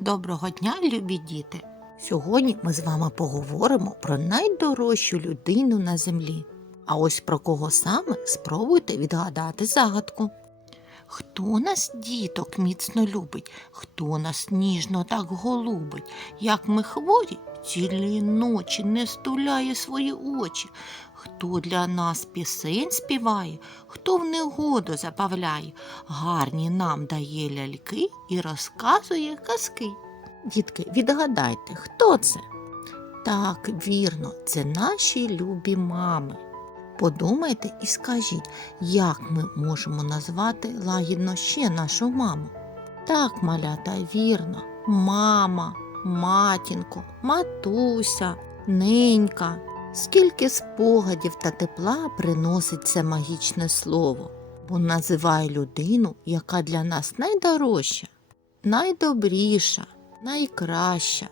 Доброго дня, любі діти! Сьогодні ми з вами поговоримо про найдорожчу людину на землі. А ось про кого саме спробуйте відгадати загадку. Хто нас, діток, міцно любить, хто нас ніжно так голубить, як ми хворі, цілі ночі не стуляє свої очі, хто для нас пісень співає, хто в негоду забавляє, гарні нам дає ляльки і розказує казки. Дітки, відгадайте, хто це? Так, вірно, це наші любі мами. Подумайте і скажіть, як ми можемо назвати лагідно ще нашу маму? Так, малята, вірно, мама, матінко, матуся, ненька. Скільки спогадів та тепла приносить це магічне слово, бо називає людину, яка для нас найдорожча, найдобріша, найкраща.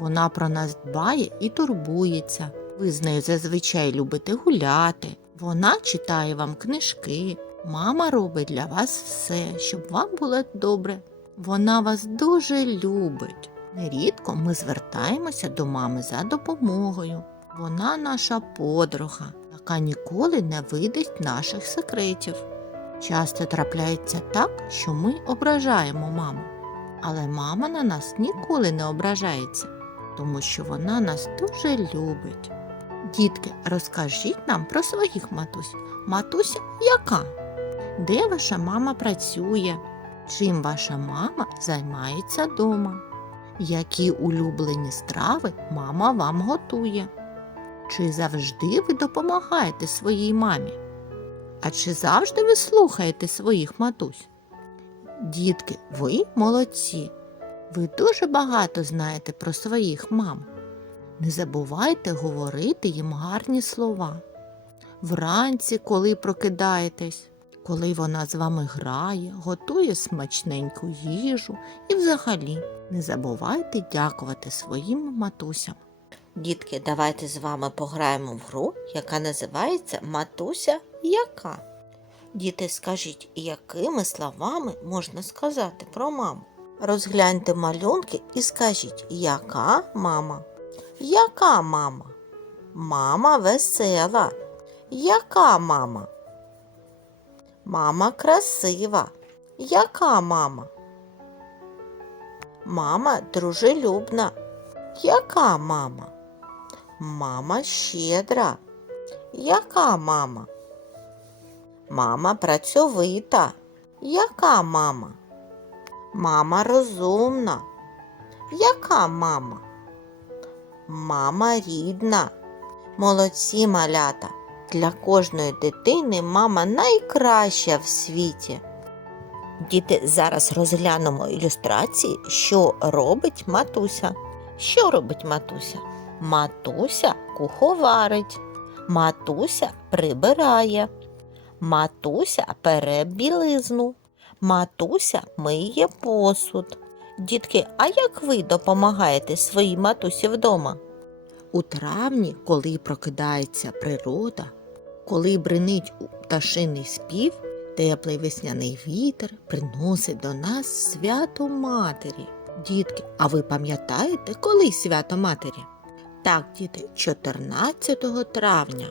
Вона про нас дбає і турбується. Ви з нею зазвичай любите гуляти. Вона читає вам книжки. Мама робить для вас все, щоб вам було добре. Вона вас дуже любить. Нерідко ми звертаємося до мами за допомогою. Вона наша подруга, яка ніколи не видасть наших секретів. Часто трапляється так, що ми ображаємо маму. Але мама на нас ніколи не ображається, тому що вона нас дуже любить. Дітки, розкажіть нам про своїх матусь. Матуся яка? Де ваша мама працює? Чим ваша мама займається вдома? Які улюблені страви мама вам готує? Чи завжди ви допомагаєте своїй мамі? А чи завжди ви слухаєте своїх матусь? Дітки, ви молодці. Ви дуже багато знаєте про своїх мам. Не забувайте говорити їм гарні слова. Вранці, коли прокидаєтесь, коли вона з вами грає, готує смачненьку їжу і взагалі не забувайте дякувати своїм матусям. Дітки, давайте з вами пограємо в гру, яка називається Матуся яка. Діти, скажіть, якими словами можна сказати про маму? Розгляньте малюнки і скажіть, яка мама? Яка мама? Мама весела. Яка мама? Мама красива. Яка мама? Мама дружелюбна. Яка мама? Мама щедра. Яка мама? Мама працьовита. Яка мама? Мама розумна. Яка мама? Мама рідна. Молодці малята. Для кожної дитини мама найкраща в світі. Діти, зараз розглянемо ілюстрації, що робить матуся. Що робить матуся? Матуся куховарить, матуся прибирає, матуся пере білизну, матуся миє посуд. Дітки, а як ви допомагаєте своїй матусі вдома? У травні, коли прокидається природа, коли бринить пташиний спів, теплий весняний вітер приносить до нас свято матері. Дітки, а ви пам'ятаєте, коли свято матері? Так, діти, 14 травня.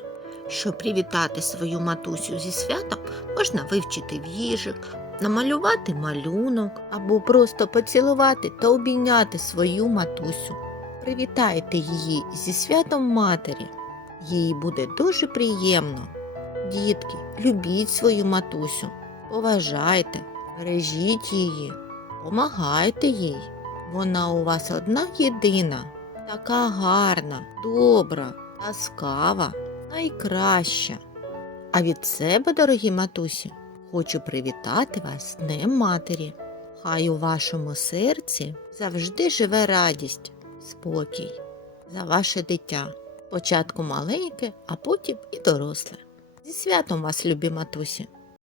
Щоб привітати свою матусю зі святом, можна вивчити віжик, намалювати малюнок або просто поцілувати та обійняти свою матусю. Привітайте її зі святом матері. Їй буде дуже приємно. Дітки, любіть свою матусю, поважайте, бережіть її, помагайте їй. Вона у вас одна єдина, така гарна, добра, ласкава, найкраща. А від себе, дорогі матусі, хочу привітати вас з Днем Матері. Хай у вашому серці завжди живе радість, спокій за ваше дитя. Спочатку маленьке, а потім і доросле. Зі святом вас, любі матусі!